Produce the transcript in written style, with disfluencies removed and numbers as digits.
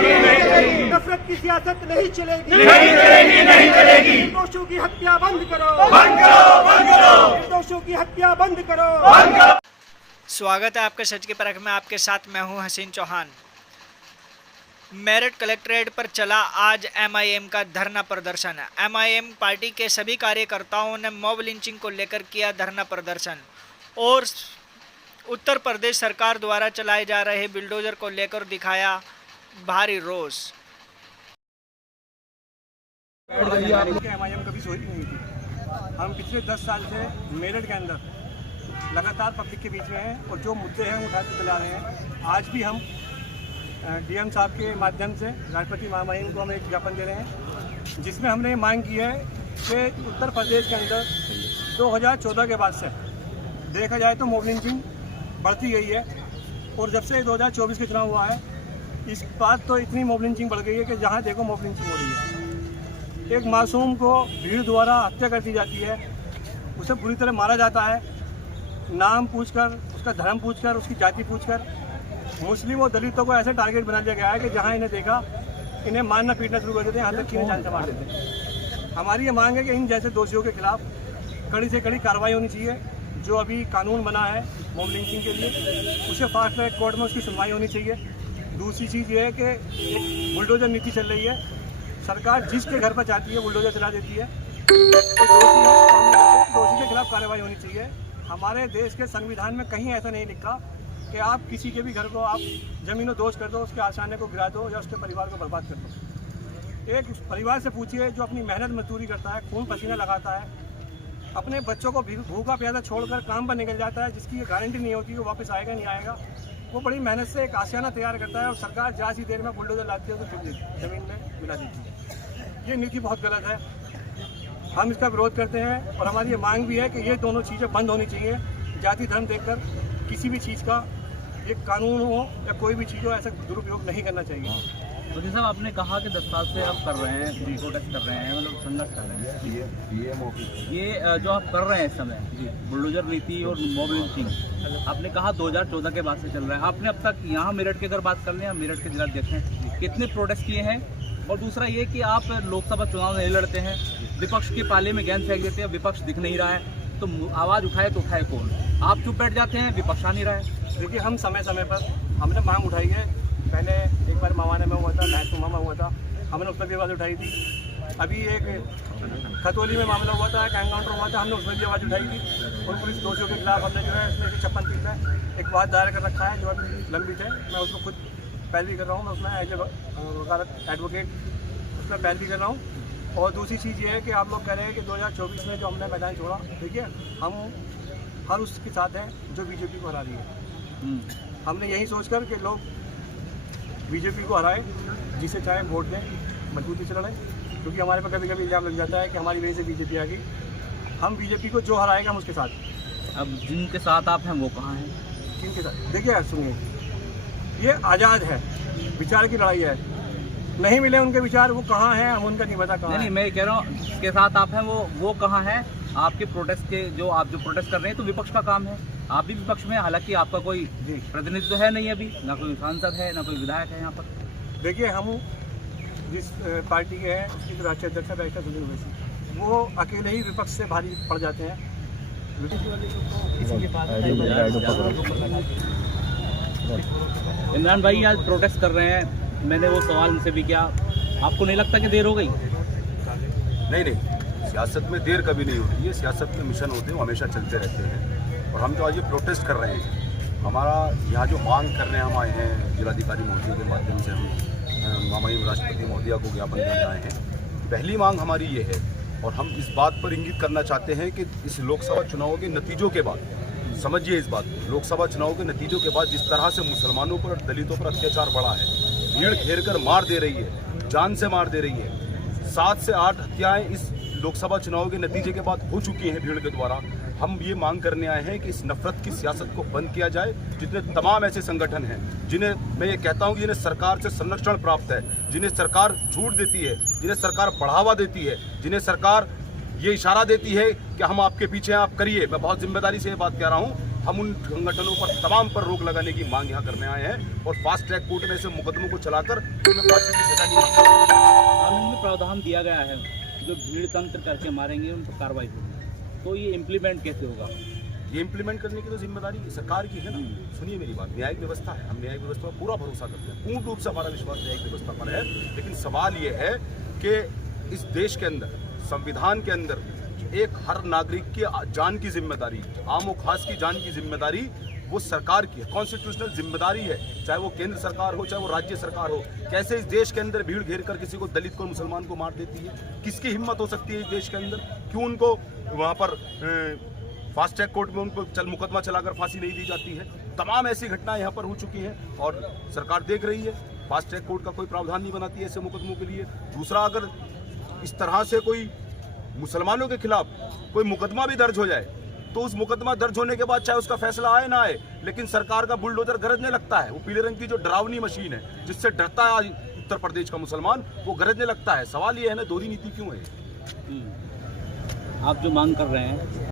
नफरत की सियासत नहीं चलेगी, नहीं चलेगी। निर्दोषों की हत्या बंद करो, निर्दोषों की हत्या बंद करो। स्वागत है आपके सच की परख में। आपके साथ मैं हूं हसीन चौहान। मेरठ कलेक्ट्रेट पर चला आज एमआईएम का धरना प्रदर्शन। एमआईएम पार्टी के सभी कार्यकर्ताओं ने मॉब लिंचिंग को लेकर किया धरना प्रदर्शन और उत्तर प्रदेश सरकार द्वारा चलाए जा रहे बिल्डोजर को लेकर दिखाया भारी रोष। एमआईएम कभी सोई नहीं थी। हम पिछले 10 साल से मेरठ के अंदर लगातार पब्लिक के बीच में हैं और जो मुद्दे हैं उठाते चला रहे हैं। आज भी हम डीएम साहब के माध्यम से राष्ट्रपति महामहिम को हम एक ज्ञापन दे रहे हैं, जिसमें हमने मांग की है कि उत्तर प्रदेश के अंदर 2014 के बाद से देखा जाए तो मॉब लिंचिंग बढ़ती गई है और जब से 2024 का चुनाव हुआ है इस बार तो इतनी मॉब लिंचिंग बढ़ गई है कि जहाँ देखो मॉब लिंचिंग हो रही है। एक मासूम को भीड़ द्वारा हत्या कर दी जाती है, उसे बुरी तरह मारा जाता है, नाम पूछकर, उसका धर्म पूछकर, उसकी जाति पूछकर। मुस्लिम और दलितों को ऐसे टारगेट बना दिया गया है कि जहां इन्हें देखा इन्हें मारना पीटना शुरू कर देते हैं, यहाँ तक कि इन्हें जान से मार देते हैं। हमारी ये मांग है कि इन जैसे दोषियों के खिलाफ कड़ी से कड़ी कार्रवाई होनी चाहिए। जो अभी कानून बना है मॉब लिंचिंग के लिए उसे फास्ट ट्रैक कोर्ट में उसकी सुनवाई होनी चाहिए। दूसरी चीज़ ये है कि एक बुलडोजर नीति चल रही है, सरकार जिसके घर पर चाहती है बुलडोजर चला देती है। दोषी के खिलाफ कार्रवाई होनी चाहिए। हमारे देश के संविधान में कहीं ऐसा नहीं लिखा कि आप किसी के भी घर को आप जमीनों दोष कर दो, उसके आशाने को गिरा दो या उसके परिवार को बर्बाद कर दो। एक परिवार से पूछिए जो अपनी मेहनत मजदूरी करता है, खून पसीना लगाता है, अपने बच्चों को भूखा प्यासा छोड़कर काम पर निकल जाता है, जिसकी ये गारंटी नहीं होती कि वापस आएगा नहीं आएगा। वो बड़ी मेहनत से एक आशियाना तैयार करता है और सरकार जहाँ सी देर में बुलडोजर लाती है तो फिर जमीन में मिला देती है। ये नीति बहुत गलत है, हम इसका विरोध करते हैं और हमारी ये मांग भी है कि ये दोनों चीज़ें बंद होनी चाहिए। जाति धर्म देखकर किसी भी चीज़ का ये कानून हो या कोई भी चीज़ हो ऐसा दुरुपयोग नहीं करना चाहिए। तो जी साहब, आपने कहा कि 10 साल से आप कर रहे हैं, प्रोटेस्ट कर रहे हैं, मतलब संघर्ष कर रहे हैं। ये जो आप कर रहे हैं इस समय बुलडोजर नीति और मॉब लिंचिंग, आपने कहा 2014 के बाद से चल रहा है। आपने अब तक यहाँ मेरठ की अगर बात कर लें, आप मेरठ के जिलाध्यक्ष हैं, कितने प्रोटेस्ट किए हैं? और दूसरा ये कि आप लोकसभा चुनाव नहीं लड़ते हैं, विपक्ष के पाले में गेंद फेंक देते हैं, विपक्ष दिख नहीं रहा है, तो आवाज़ उठाए तो उठाए कौन? आप चुप बैठ जाते हैं, विपक्ष आ नहीं रहा है। देखिए, हम समय समय पर हमने मांग उठाई है। पहले एक बार मवाने में हुआ था, महसूमा में हुआ था, हमने उस पर भी आवाज़ उठाई थी। अभी एक खतौली में मामला हुआ था, एक एनकाउंटर हुआ था, हमने उसमें भी आवाज़ उठाई थी और पुलिस दोषियों के खिलाफ हमने जो है उसमें 56 में एक वाद दायर कर रखा है जो अभी लंबित है। मैं उसको खुद पैरवी कर रहा हूँ, मैं उसमें एज ए एडवोकेट उसमें पैरवी कर रहा हूँ। और दूसरी चीज़ ये है कि आप लोग कह रहे हैं कि 2024 में जो हमने मैदान छोड़ा, देखिए हम हर उसके साथ हैं जो बीजेपी को हरा रही है। हमने यही सोचकर कि लोग बीजेपी को हराए, जिसे चाहे वोट दें, मजबूती से लड़ें, क्योंकि हमारे पर कभी कभी इल्जाम लग जाता है कि हमारी वजह से बीजेपी आ गई। हम बीजेपी को जो हराएगा हम उसके साथ। अब जिनके साथ आप हैं वो कहाँ हैं? जिनके साथ, देखिए सुनिए, ये आज़ाद है, विचार की लड़ाई है। नहीं मिले उनके विचार, वो कहाँ हैं हम उनका नहीं पता कहाँ। नहीं, मैं कह रहा हूँ जिसके साथ आप हैं वो कहाँ हैं? आपके प्रोटेस्ट के आप जो प्रोटेस्ट कर रहे हैं तो विपक्ष का काम है, आप भी विपक्ष में, हालांकि आपका कोई प्रतिनिधित्व है नहीं, अभी ना कोई सांसद है ना कोई विधायक है यहाँ पर। देखिए, हम जिस पार्टी के हैं उसकी जो राष्ट्रीय अध्यक्ष है बैरिस्टर सुनील ओवैसी, वो अकेले ही विपक्ष से भारी पड़ जाते हैं। इमरान भाई आज प्रोटेस्ट कर रहे हैं, मैंने वो सवाल उनसे भी किया, आपको नहीं लगता कि देर हो गई? नहीं, सियासत में देर कभी नहीं होती है। सियासत में मिशन होते हैं, वो हमेशा चलते रहते हैं। और हम जो आज ये प्रोटेस्ट कर रहे हैं, हमारा यहाँ जो मांग करने हम आए हैं, जिलाधिकारी महोदय के माध्यम से हम महामहिम राष्ट्रपति महोदया को ज्ञापन देने आए हैं। पहली मांग हमारी ये है और हम इस बात पर इंगित करना चाहते हैं कि इस लोकसभा चुनाव के नतीजों के बाद, समझिए इस बात को, लोकसभा चुनाव के नतीजों के बाद जिस तरह से मुसलमानों पर और दलितों पर अत्याचार बढ़ा है, भीड़ घेर कर मार दे रही है, जान से मार दे रही है, 7 से 8 हत्याएं इस लोकसभा चुनाव के नतीजे के बाद हो चुकी हैं भीड़ के द्वारा। हम ये मांग करने आए हैं कि इस नफरत की सियासत को बंद किया जाए। जितने तमाम ऐसे संगठन हैं जिन्हें मैं ये कहता हूँ कि जिन्हें सरकार से संरक्षण प्राप्त है, जिन्हें सरकार छूट देती है, जिन्हें सरकार बढ़ावा देती है, जिन्हें सरकार ये इशारा देती है कि हम आपके पीछे हैं, आप करिए। मैं बहुत जिम्मेदारी से ये बात कह रहा हूँ हम उन संगठनों पर तमाम पर रोक लगाने की मांग यहाँ करने आए हैं और फास्ट ट्रैक कोर्ट में ऐसे मुकदमों को चलाकर उन्हें फांसी की सजा नहीं मांगते। कानून में प्रावधान दिया गया है जो भीड़ तंत्र करके मारेंगे उन पर कार्रवाई होगी, तो ये इम्प्लीमेंट कैसे होगा? ये इम्प्लीमेंट करने की तो जिम्मेदारी सरकार की है ना। सुनिए मेरी बात, न्यायिक व्यवस्था है, हम न्यायिक व्यवस्था पर पूरा भरोसा करते हैं, पूर्ण रूप से हमारा विश्वास न्यायिक व्यवस्था पर है। लेकिन सवाल ये है कि इस देश के अंदर, संविधान के अंदर एक हर नागरिक की जान की जिम्मेदारी, आम और खास की जान की जिम्मेदारी वो सरकार की है, कॉन्स्टिट्यूशनल जिम्मेदारी है, चाहे वो केंद्र सरकार हो चाहे वो राज्य सरकार हो। कैसे इस देश के अंदर भीड़ घेर कर किसी को, दलित को, मुसलमान को मार देती है? किसकी हिम्मत हो सकती है इस देश के अंदर? क्यों उनको वहाँ पर फास्ट ट्रैक कोर्ट में उनको मुकदमा चलाकर फांसी नहीं दी जाती है? तमाम ऐसी घटनाएं यहाँ पर हो चुकी हैं और सरकार देख रही है। फास्ट ट्रैक कोर्ट का कोई प्रावधान नहीं बनाती है ऐसे मुकदमों के लिए। दूसरा, अगर इस तरह से कोई मुसलमानों के खिलाफ कोई मुकदमा भी दर्ज हो जाए तो उस मुकदमा दर्ज होने के बाद चाहे उसका फैसला आए ना आए, लेकिन सरकार का बुलडोजर गरजने लगता है। वो पीले रंग की जो डरावनी मशीन है जिससे डरता है आज उत्तर प्रदेश का मुसलमान, वो गरजने लगता है। सवाल ये है ना, दोहरी नीति क्यों है? आप जो मांग कर रहे हैं